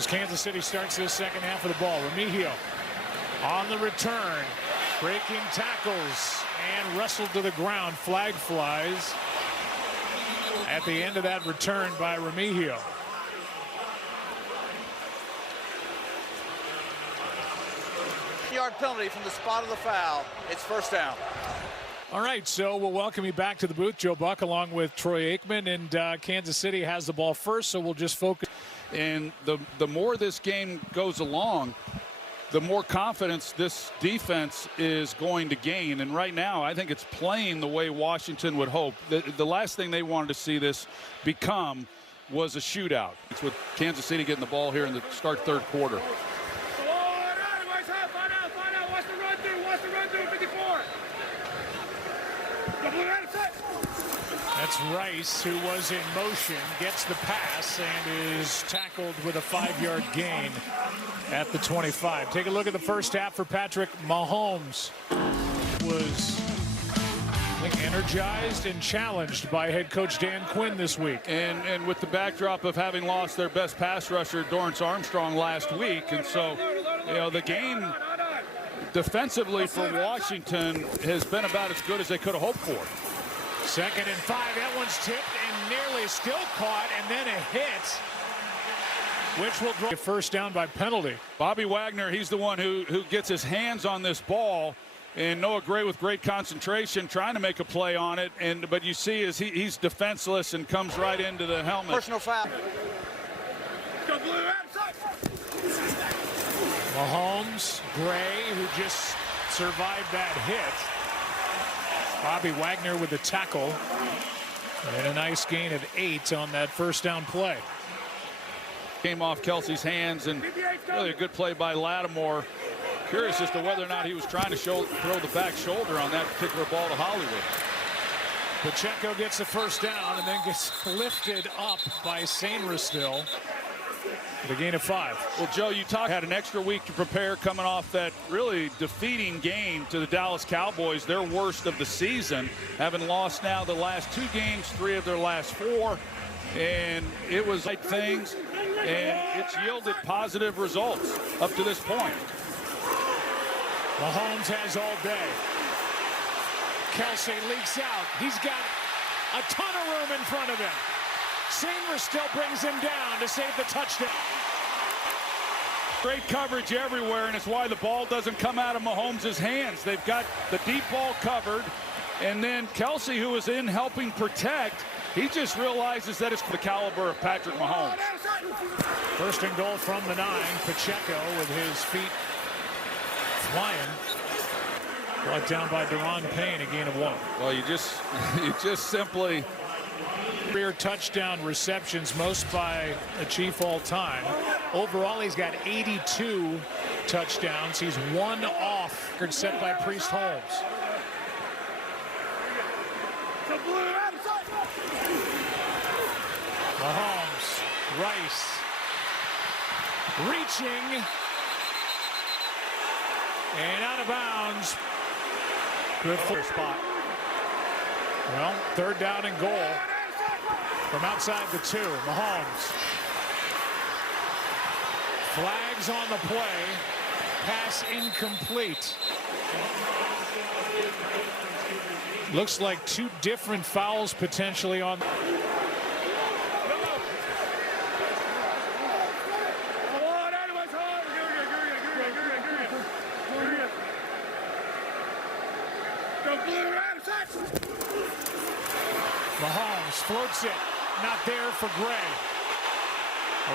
As Kansas City starts this second half of the ball, Remigio on the return, breaking tackles and wrestled to the ground. Flag flies at the end of that return by Remigio. Yard penalty from the spot of the foul. It's first down. All right, so we'll welcome you back to the booth, Joe Buck, along with Troy Aikman, and Kansas City has the ball first, so we'll just focus. And the more this game goes along, the more confidence this defense is going to gain. And right now, I think it's playing the way Washington would hope. The last thing they wanted to see this become was a shootout. It's with Kansas City getting the ball here in the start third quarter. That's Rice, who was in motion, gets the pass and is tackled with a 5-yard gain at the 25. Take a look at the first half for Patrick Mahomes. Was, I think, energized and challenged by head coach Dan Quinn this week. And with the backdrop of having lost their best pass rusher, Dorrance Armstrong, last week. And so, you know, the game defensively for Washington has been about as good as they could have hoped for. 2nd and 5. That one's tipped and nearly still caught, and then a hit, which will draw first down by penalty. Bobby Wagner, he's the one who gets his hands on this ball, and Noah Gray with great concentration trying to make a play on it, but you see as he's defenseless and comes right into the helmet. Personal foul. Mahomes, Gray, who just survived that hit. Bobby Wagner with the tackle and a nice gain of 8 on that first down play. Came off Kelsey's hands, and really a good play by Lattimore. Curious as to whether or not he was trying to throw the back shoulder on that particular ball to Hollywood. Pacheco gets the first down and then gets lifted up by Sainristil. The gain of 5. Well, Joe, you had an extra week to prepare coming off that really defeating game to the Dallas Cowboys, their worst of the season, having lost now the last 2 games, 3 of their last 4. And it was like things, and it's yielded positive results up to this point. Mahomes has all day. Kelsey leaks out. He's got a ton of room in front of him. Sainristil brings him down to save the touchdown. Great coverage everywhere, and it's why the ball doesn't come out of Mahomes' hands. They've got the deep ball covered, and then Kelsey, who is in helping protect, he just realizes that it's the caliber of Patrick Mahomes. First and goal from the 9. Pacheco with his feet flying. Brought down by Deron Payne, a gain of 1. Well, you just simply... Career touchdown receptions, most by a Chief all time. Overall, he's got 82 touchdowns. He's 1 off, record set by Priest Holmes. Mahomes, Rice, reaching, and out of bounds. Good for spot. Well, 3rd down and goal. From outside the 2, Mahomes. Flags on the play. Pass incomplete. Looks like 2 different fouls potentially on. Mahomes floats it. Not there for Gray.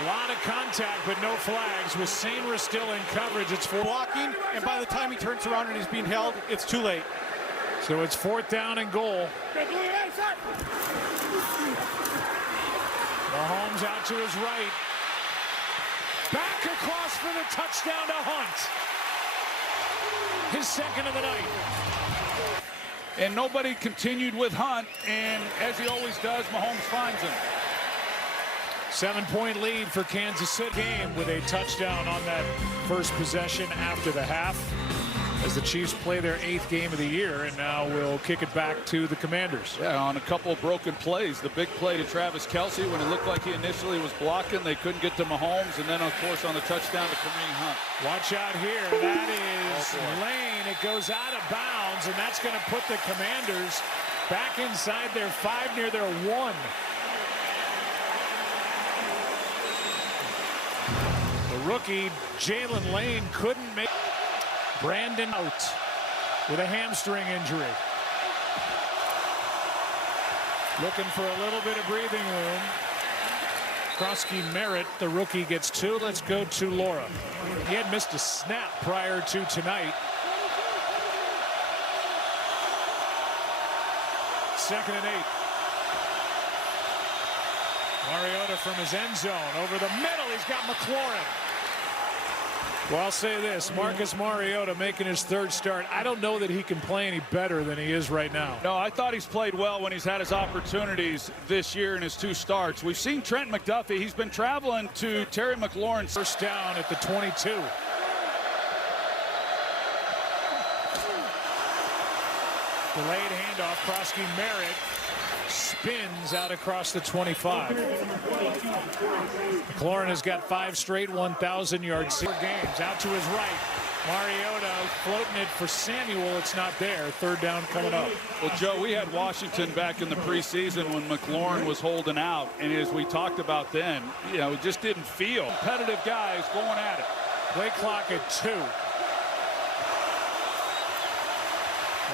A lot of contact, but no flags. With Sainristil in coverage, it's 4. Blocking, and by the time he turns around and he's being held, it's too late. So it's 4th down and goal. Mahomes out to his right. Back across for the touchdown to Hunt. His 2nd of the night. And nobody continued with Hunt, and as he always does, Mahomes finds him. 7-point lead for Kansas City game with a touchdown on that first possession after the half. as the Chiefs play their 8th game of the year, and now we'll kick it back to the Commanders. Yeah, on a couple of broken plays. The big play to Travis Kelce when it looked like he initially was blocking. They couldn't get to Mahomes, and then, of course, on the touchdown to Kareem Hunt. Watch out here. That is Lane. It goes out of bounds, and that's going to put the Commanders back inside their 5 near their 1. The rookie, Jalen Lane, couldn't make. Brandon out with a hamstring injury. Looking for a little bit of breathing room. Krosky Merritt, the rookie, gets 2. Let's go to Laura. He had missed a snap prior to tonight. 2nd and 8. Mariota from his end zone over the middle. He's got McLaurin. Well, I'll say this, Marcus Mariota making his 3rd start. I don't know that he can play any better than he is right now. No, I thought he's played well when he's had his opportunities this year in his 2 starts. We've seen Trent McDuffie. He's been traveling to Terry McLaurin's 1st down at the 22. Delayed handoff. Krosky Merritt spins out across the 25. McLaurin has got 5 straight 1,000-yard games. Out to his right. Mariota floating it for Samuel. It's not there. 3rd down coming up. Well, Joe, we had Washington back in the preseason when McLaurin was holding out. And as we talked about then, you know, it just didn't feel. Competitive guys going at it. Play clock at 2.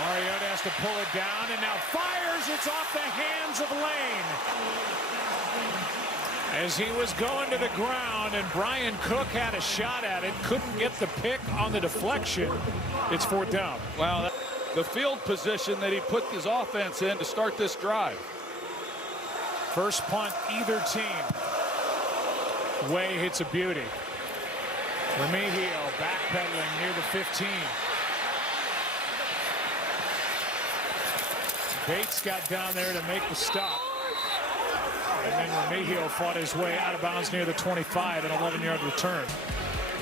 Mariota has to pull it down and now fires. It's off the hands of Lane. As he was going to the ground and Brian Cook had a shot at it, couldn't get the pick on the deflection. It's 4th down. Wow, the field position that he put his offense in to start this drive. First punt either team. Way hits a beauty. Remigio backpedaling near the 15. Bates got down there to make the stop. And then Remigio fought his way out of bounds near the 25, an 11-yard return.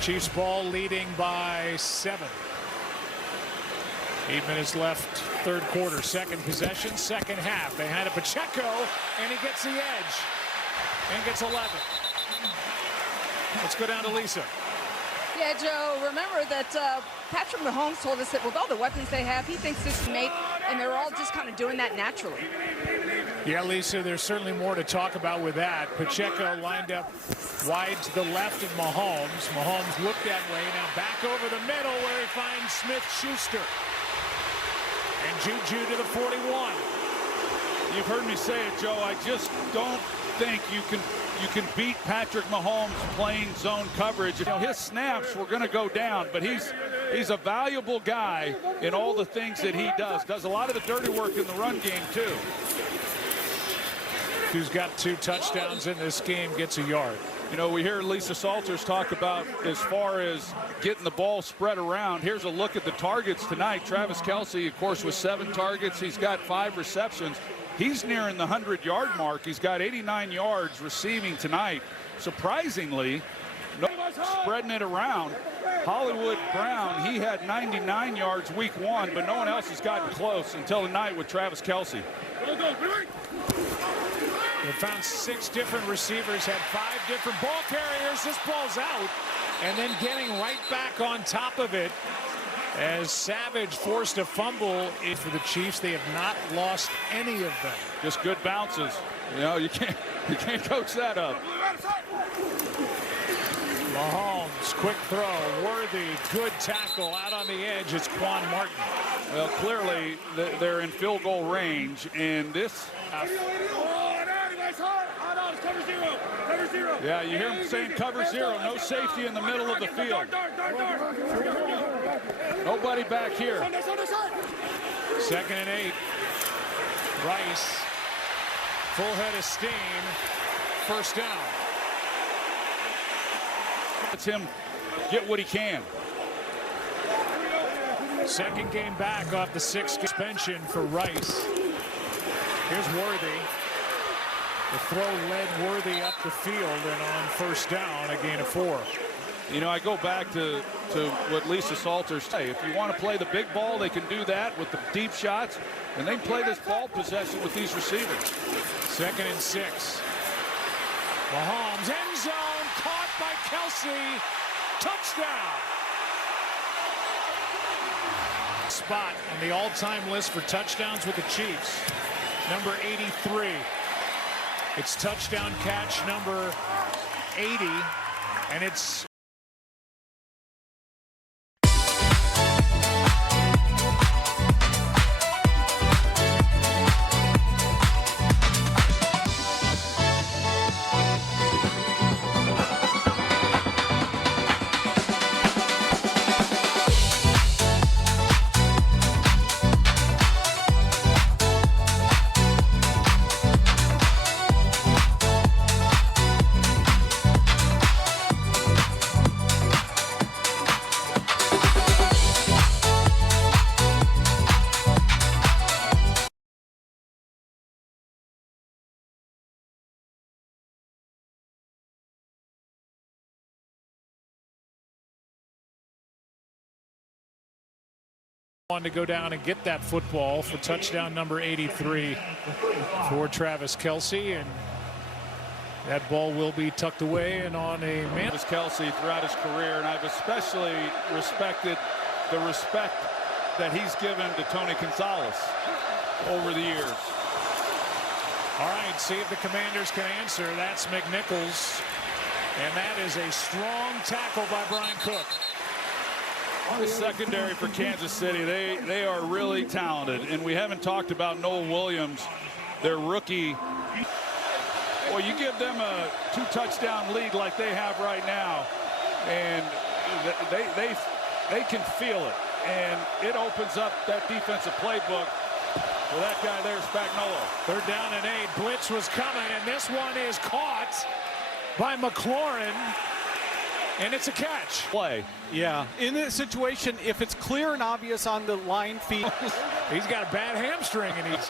Chiefs ball leading by 7. 8 minutes left, 3rd quarter, 2nd possession, 2nd half. They hand it Pacheco, and he gets the edge and gets 11. Let's go down to Lisa. Yeah, Joe, remember that Patrick Mahomes told us that with all the weapons they have, he thinks this can make, and they're all just kind of doing that naturally. Yeah, Lisa, there's certainly more to talk about with that. Pacheco lined up wide to the left of Mahomes. Mahomes looked that way. Now back over the middle where he finds Smith-Schuster. And Juju to the 41. You've heard me say it, Joe. I just don't think you can beat Patrick Mahomes playing zone coverage. You know, his snaps were going to go down, but he's a valuable guy in all the things that he does. Does a lot of the dirty work in the run game, too. Who's got 2 touchdowns in this game gets a yard. You know, we hear Lisa Salters talk about as far as getting the ball spread around. Here's a look at the targets tonight. Travis Kelce, of course, with 7 targets. He's got 5 receptions. He's nearing the 100-yard mark. He's got 89 yards receiving tonight. Surprisingly, spreading it around. Hollywood Brown, he had 99 yards week 1, but no one else has gotten close until tonight with Travis Kelce. They found 6 different receivers, had 5 different ball carriers. This ball's out, and then getting right back on top of it as Savage forced a fumble for the Chiefs. They have not lost any of them. Just good bounces. You know, you can't coach that up. Mahomes, quick throw, Worthy, good tackle out on the edge. It's Quan Martin. Well, clearly they're in field goal range, and this. Yeah, you hear him saying cover 0. No safety in the middle of the field. Nobody back here. 2nd and 8. Rice, full head of steam. 1st down. Let's him get what he can. 2nd game back off the 6th suspension for Rice. Here's Worthy. The throw led Worthy up the field, and on 1st down, a gain of 4. You know, I go back to what Lisa Salters say. If you want to play the big ball, they can do that with the deep shots, and they play this ball possession with these receivers. 2nd and 6. Mahomes, end zone, caught by Kelsey. Touchdown. Spot on the all-time list for touchdowns with the Chiefs. Number 83. It's touchdown catch number 80, and it's on to go down and get that football for touchdown number 83 for Travis Kelsey, and that ball will be tucked away and on a man. Travis Kelsey throughout his career, and I've especially respected the respect that he's given to Tony Gonzalez over the years. All right, see if the Commanders can answer. That's McNichols, and that is a strong tackle by Brian Cook. The secondary for Kansas City, they are really talented, and we haven't talked about Noel Williams, their rookie. Well, you give them a 2-touchdown lead like they have right now, and they can feel it, and it opens up that defensive playbook for that guy there, Spagnuolo. 3rd down and 8. Blitz was coming, and this one is caught by McLaurin. And it's a catch. Play. Yeah, in this situation, if it's clear and obvious on the line feed. He's got a bad hamstring, and he's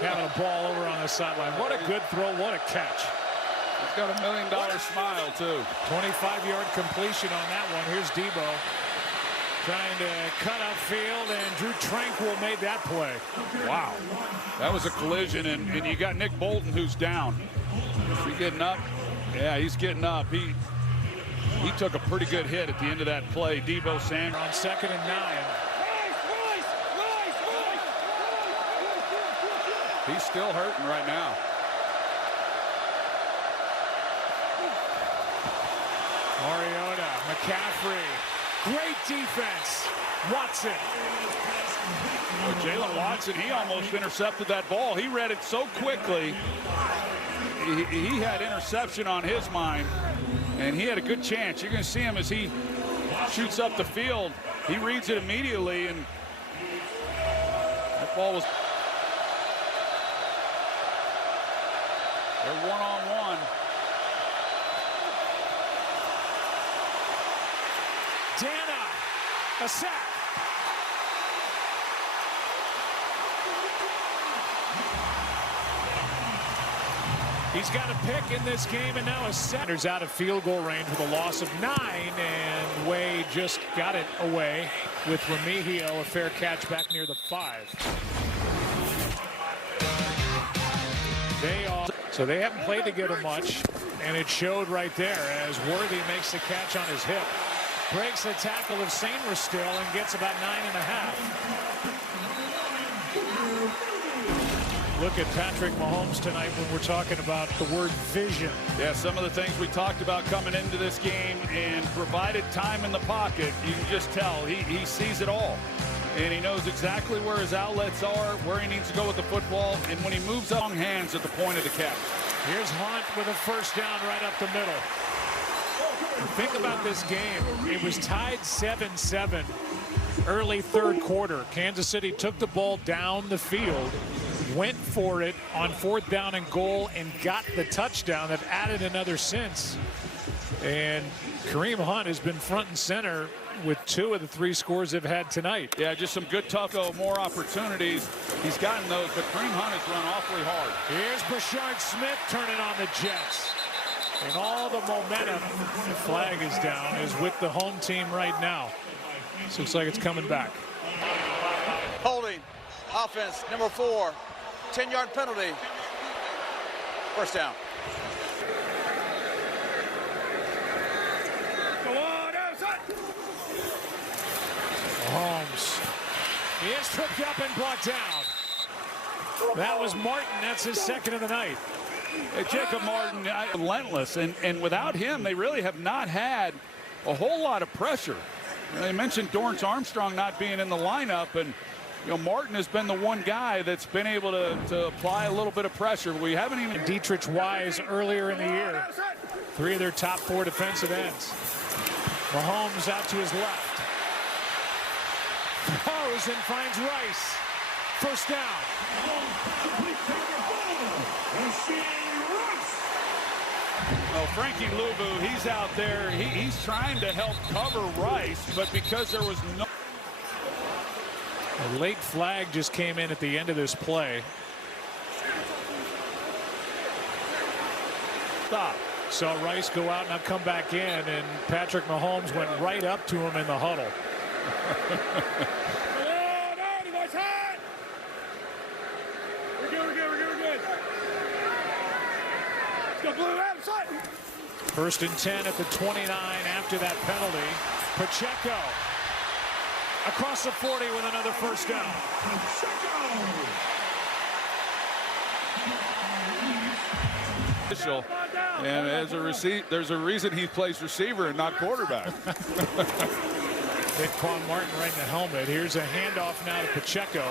having a ball over on the sideline. What a good throw. What a catch. He's got $1 million smile, too. 25-yard completion on that one. Here's Debo trying to cut upfield, and Drew Tranquil made that play. Wow. That was a collision, and you got Nick Bolton, who's down. Is he getting up? Yeah, he's getting up. He took a pretty good hit at the end of that play. Debo Samuel on 2nd and 9. He's still hurting right now. Mariota, McCaffrey, great defense. Watson. Well, Jalen Watson, he almost intercepted that ball. He read it so quickly. He had interception on his mind. And he had a good chance. You're going to see him as he shoots up the field. He reads it immediately, and that ball was. They're one-on-one. Dana, a sack. He's got a pick in this game, and now a Sanders out of field goal range with a loss of 9, and Way just got it away with Remigio, a fair catch back near the 5. So they haven't played together much, and it showed right there as Worthy makes the catch on his hip. Breaks the tackle of Sainristil and gets about 9.5. Look at Patrick Mahomes tonight when we're talking about the word vision. Yeah, some of the things we talked about coming into this game, and provided time in the pocket, you can just tell he sees it all. And he knows exactly where his outlets are, where he needs to go with the football, and when he moves up, long hands at the point of the catch. Here's Hunt with a 1st down right up the middle. Think about this game. It was tied 7-7 early 3rd quarter. Kansas City took the ball down the field, went for it on 4th down and goal, and got the touchdown. They've added another since. And Kareem Hunt has been front and center with 2 of the 3 scores they've had tonight. Yeah, just some good tough, more opportunities. He's gotten those, but Kareem Hunt has run awfully hard. Here's Brashard Smith turning on the Jets. And all the momentum, the flag is down, is with the home team right now. So looks like it's coming back. Holding. Offense, number 4. 10-yard penalty. First down. Mahomes. He is tripped up and brought down. That was Martin. That's his second of the night. Jacob Martin, relentless, and without him, they really have not had a whole lot of pressure. They mentioned Dorrance Armstrong not being in the lineup, and Martin has been the one guy that's been able to apply a little bit of pressure. We haven't even. Dietrich Wise earlier in the year. 3 of their top 4 defensive ends. Mahomes out to his left. Throws and finds Rice. First down. Oh, Frankie Luvu, he's out there. He's trying to help cover Rice, but because there was no. A late flag just came in at the end of this play. Stop. Saw Rice go out and now come back in, and Patrick Mahomes went right up to him in the huddle. First and 10 at the 29 after that penalty. Pacheco across the 40 with another first down. And as a there's a reason he plays receiver and not quarterback. Hit Quan Martin right in the helmet. Here's a handoff now to Pacheco.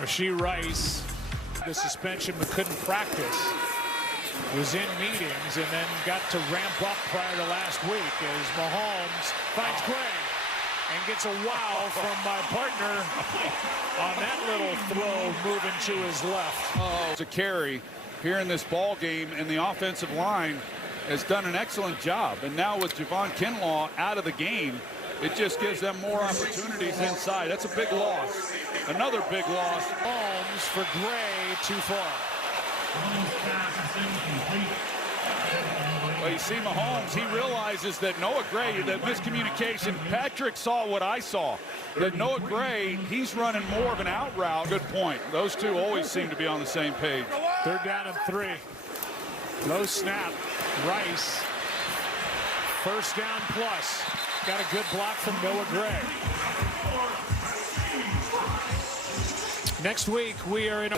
Rashee Rice, the suspension but couldn't practice, was in meetings and then got to ramp up prior to last week as Mahomes finds Gray and gets a wow from my partner on that little throw moving to his left. It's a carry here in this ball game, and the offensive line has done an excellent job. And now with Javon Kinlaw out of the game, it just gives them more opportunities inside. That's a big loss. Another big loss. Mahomes for Gray, too far. Well, you see Mahomes, he realizes that Noah Gray, that miscommunication, Patrick saw what I saw, that Noah Gray, he's running more of an out route. Good point. Those two always seem to be on the same page. 3rd down and 3. Low snap. Rice. First down plus. Got a good block from Noah Gray. Next week, we are in a...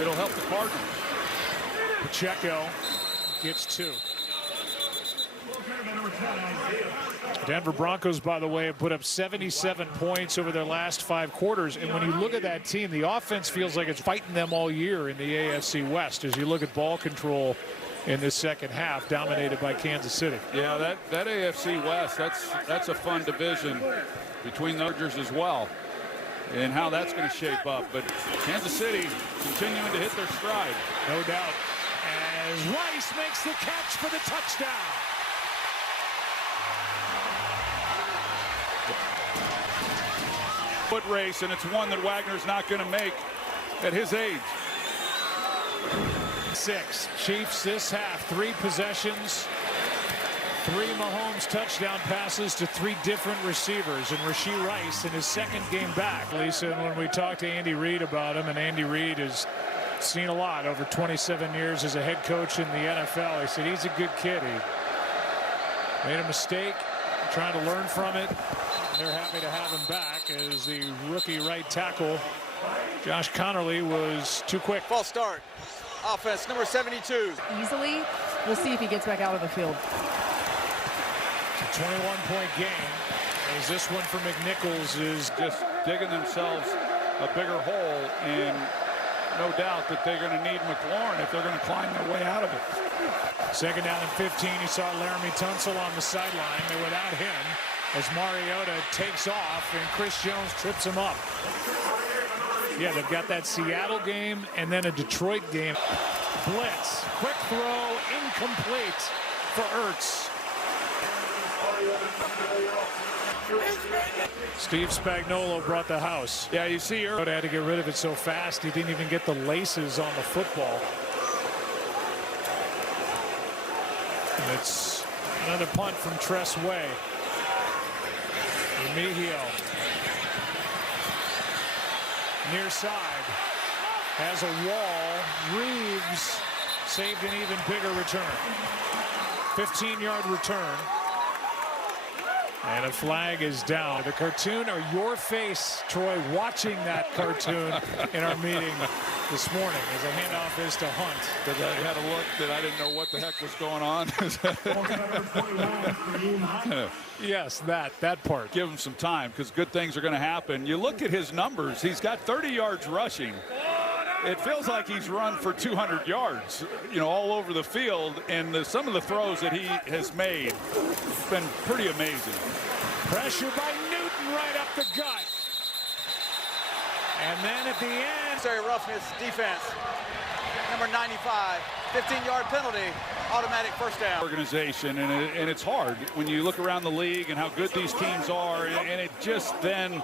It'll help the Cardinals. Pacheco gets 2. Denver Broncos, by the way, have put up 77 points over their last 5 quarters. And when you look at that team, the offense feels like it's fighting them all year in the AFC West. As you look at ball control in this second half, dominated by Kansas City. Yeah, that AFC West, that's a fun division between the Chargers as well, and how that's going to shape up. But Kansas City continuing to hit their stride. No doubt. As Rice makes the catch for the touchdown. Foot race, and it's one that Wagner's not going to make at his age. 6. Chiefs this half, 3 possessions, 3 Mahomes touchdown passes to 3 different receivers, and Rashee Rice in his second game back. Lisa, and when we talked to Andy Reid about him, and Andy Reid has seen a lot over 27 years as a head coach in the NFL, he said he's a good kid. He made a mistake, trying to learn from it. They're happy to have him back as the rookie right tackle, Josh Connerly, was too quick. False start. Offense, number 72. Easily, we'll see if he gets back out of the field. It's a 21-point game as this one for McNichols is Just digging themselves a bigger hole, and no doubt that they're going to need McLaurin if they're going to climb their way out of it. 2nd down and 15. You saw Laramie Tunsil on the sideline. They're without him as Mariota takes off and Chris Jones trips him up. Yeah, they've got that Seattle game and then a Detroit game. Blitz, quick throw, incomplete for Ertz. Steve Spagnuolo brought the house. Yeah, you see her. Had to get rid of it so fast, he didn't even get the laces on the football. And it's another punt from Tress Way. Remigio. Near side. Has a wall. Reeves saved an even bigger return. 15-yard return. And a flag is down. The cartoon or your face, Troy, watching that cartoon in our meeting this morning as a handoff is to Hunt. Because I had a look that I didn't know what the heck was going on. Yes, that part. Give him some time because good things are going to happen. You look at his numbers. He's got 30 yards rushing. It feels like he's run for 200 yards, all over the field. And some of the throws that he has made have been pretty amazing. Pressure by Newton right up the gut. And then at the end. Necessary roughness defense. Number 95, 15-yard penalty, automatic first down. Organization, and it's hard when you look around the league and how good these teams are, and it just then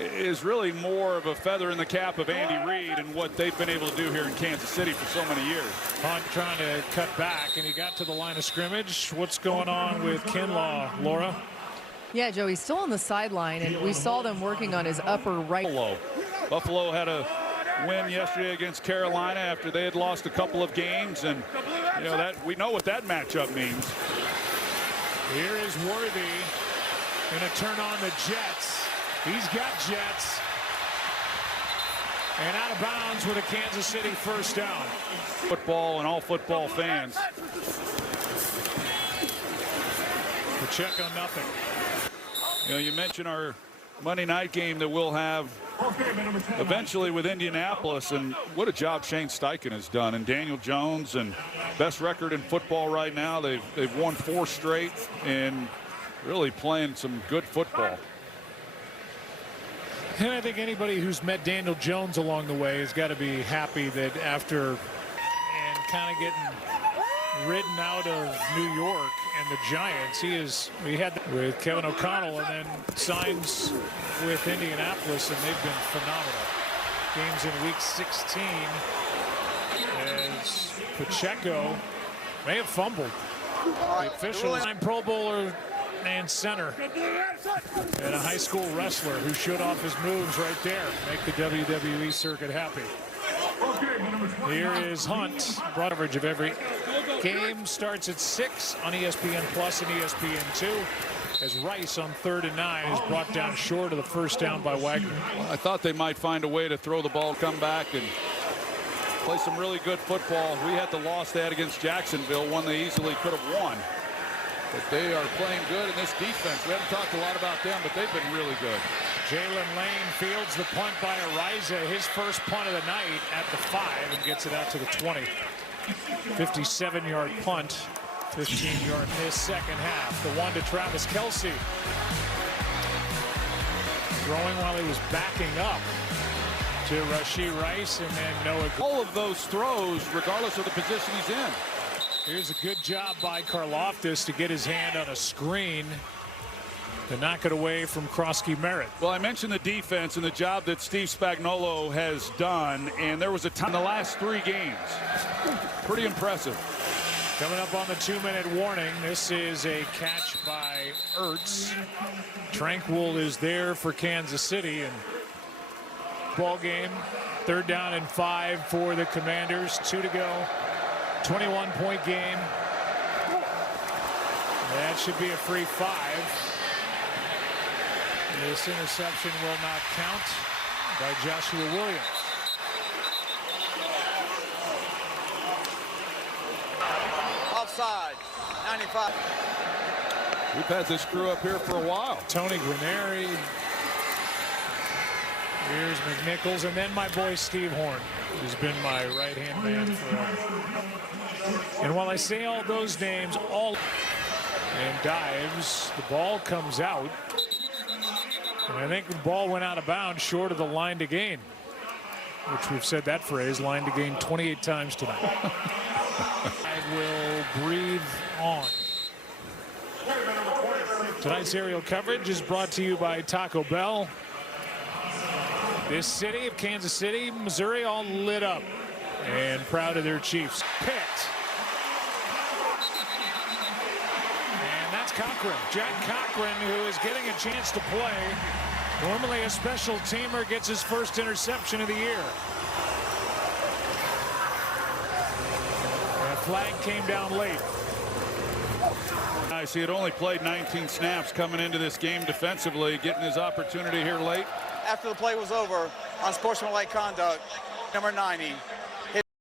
is really more of a feather in the cap of Andy Reid and what they've been able to do here in Kansas City for so many years. Hunt trying to cut back, and he got to the line of scrimmage. What's going on with Kinlaw, Laura? Yeah, Joe, he's still on the sideline, and we saw them working on his upper right. Buffalo had a win yesterday against Carolina after they had lost a couple of games, and that we know what that matchup means. Here is Worthy going to turn on the Jets. He's got Jets. And out of bounds with a Kansas City first down. Football and all football fans. Pacheco nothing. You mentioned our Monday night game that we'll have eventually with Indianapolis, and what a job Shane Steichen has done, and Daniel Jones, and best record in football right now. They've won 4 straight and really playing some good football. And I think anybody who's met Daniel Jones along the way has got to be happy that after and kind of getting ridden out of New York and the Giants, we had with Kevin O'Connell and then signs with Indianapolis, and they've been phenomenal. Games in week 16 as Pacheco may have fumbled. The official Pro Bowler and center and a high school wrestler who showed off his moves right there. Make the WWE circuit happy. Here is Hunt. Broad coverage of every game starts at 6 on ESPN Plus and ESPN2 as Rice on 3rd and 9 is brought down short of the first down by Wagner. Well, I thought they might find a way to throw the ball, come back, and play some really good football. We had the loss they had against Jacksonville, one they easily could have won. But they are playing good in this defense. We haven't talked a lot about them, but they've been really good. Jalen Lane fields the punt by Ariza, his first punt of the night at the 5, and gets it out to the 20. 57-yard punt, 15-yard miss second half. The one to Travis Kelce. Throwing while he was backing up to Rashee Rice, and then Noah. All of those throws, regardless of the position he's in. Here's a good job by Karlaftis to get his hand on a screen to knock it away from Krosky Merritt. Well, I mentioned the defense and the job that Steve Spagnuolo has done, and there was a time in the last 3 games. Pretty impressive. Coming up on the 2-minute warning, this is a catch by Ertz. Tranquil is there for Kansas City, and ball game, 3rd down and 5 for the Commanders. 2 to go. 21-point game. That should be a free 5. This interception will not count by Joshua Williams. Offside, 95. We've had this crew up here for a while. Tony Guarneri. Here's McNichols, and then my boy Steve Horn, who's been my right-hand man forever. And while I say all those names, and dives, the ball comes out. And I think the ball went out of bounds short of the line to gain, which we've said that phrase, line to gain 28 times tonight. I will breathe on. Tonight's aerial coverage is brought to you by Taco Bell. This city of Kansas City, Missouri, all lit up and proud of their Chiefs. Picked. And that's Cochran. Jack Cochran, who is getting a chance to play. Normally a special teamer, gets his first interception of the year. That flag came down late. Nice. He had only played 19 snaps coming into this game defensively, getting his opportunity here late. After the play was over, on sportsmanlike conduct, number 90,